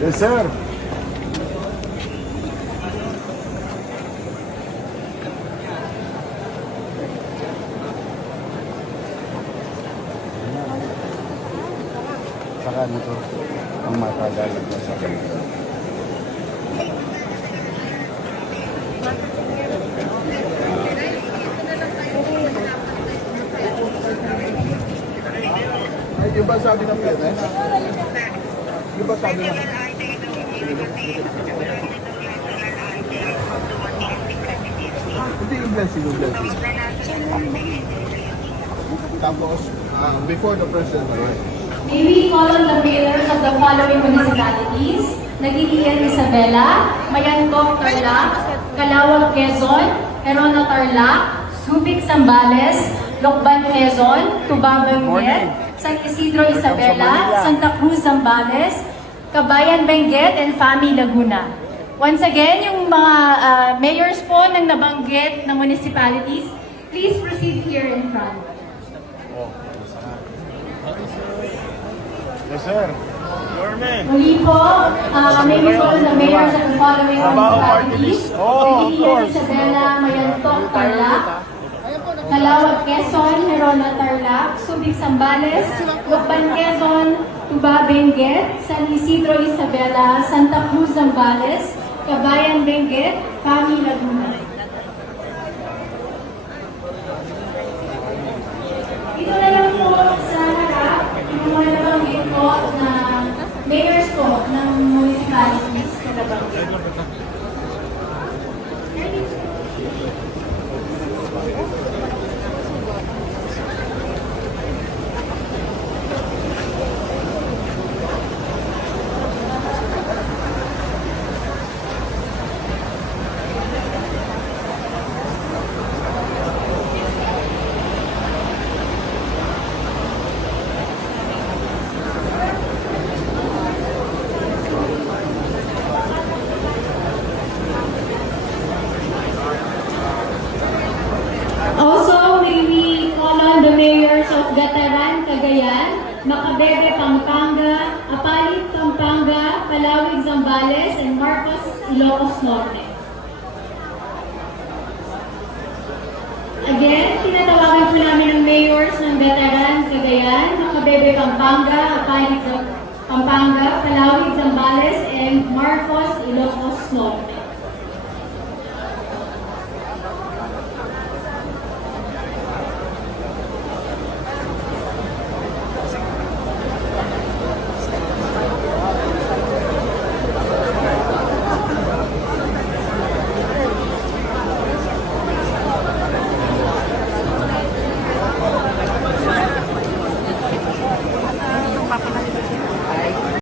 Yes, sir. Saka nito ang matagalag na sa kanila. Ay, di ba sabi ng Peres? Di ba sabi ng... Hindi yung blessing, yung blessing. Tapos, ah, before the president arrived. May we call on the mayors of the following municipalities, Nagilian Isabela, Mayankok Tarlac, Calawag Quezon, Herona Tarlac, Subic Zambales, Lokban Quezon, Tubang Benguet, San Isidro Isabela, Santa Cruz Zambales, Kabayan Benguet, and Fami Laguna. Once again, yung mga ah, mayors po ng nabanggit na municipalities, please proceed here in front. Yes, sir. Muli po, uh, may call the mayors of the following municipalities. Oh, of course. Isabela, Mayantok, Tarlac, Calawag, Quezon, Herona, Tarlac, Subic, Zambales, Lukban, Quezon, Tuba, Benguet, San Isidro, Isabela, Santa Cruz, Zambales, Kabayan, Benguet, Fami, Laguna. Dito na lang po sa harap, yung mga nabanggit po na mayors po ng municipalities na nabanggit. Also, may we call on the mayors of Gataran, Cagayan, Macabebe, Pampanga, Apalit, Pampanga, Palawig, Zambales, and Marcos, Ilocos Norte. Again, tinatawagan po namin ang mayors ng Gataran, Cagayan, Macabebe, Pampanga, Apalit, Pampanga, Palawig, Zambales, and Marcos, Ilocos Norte.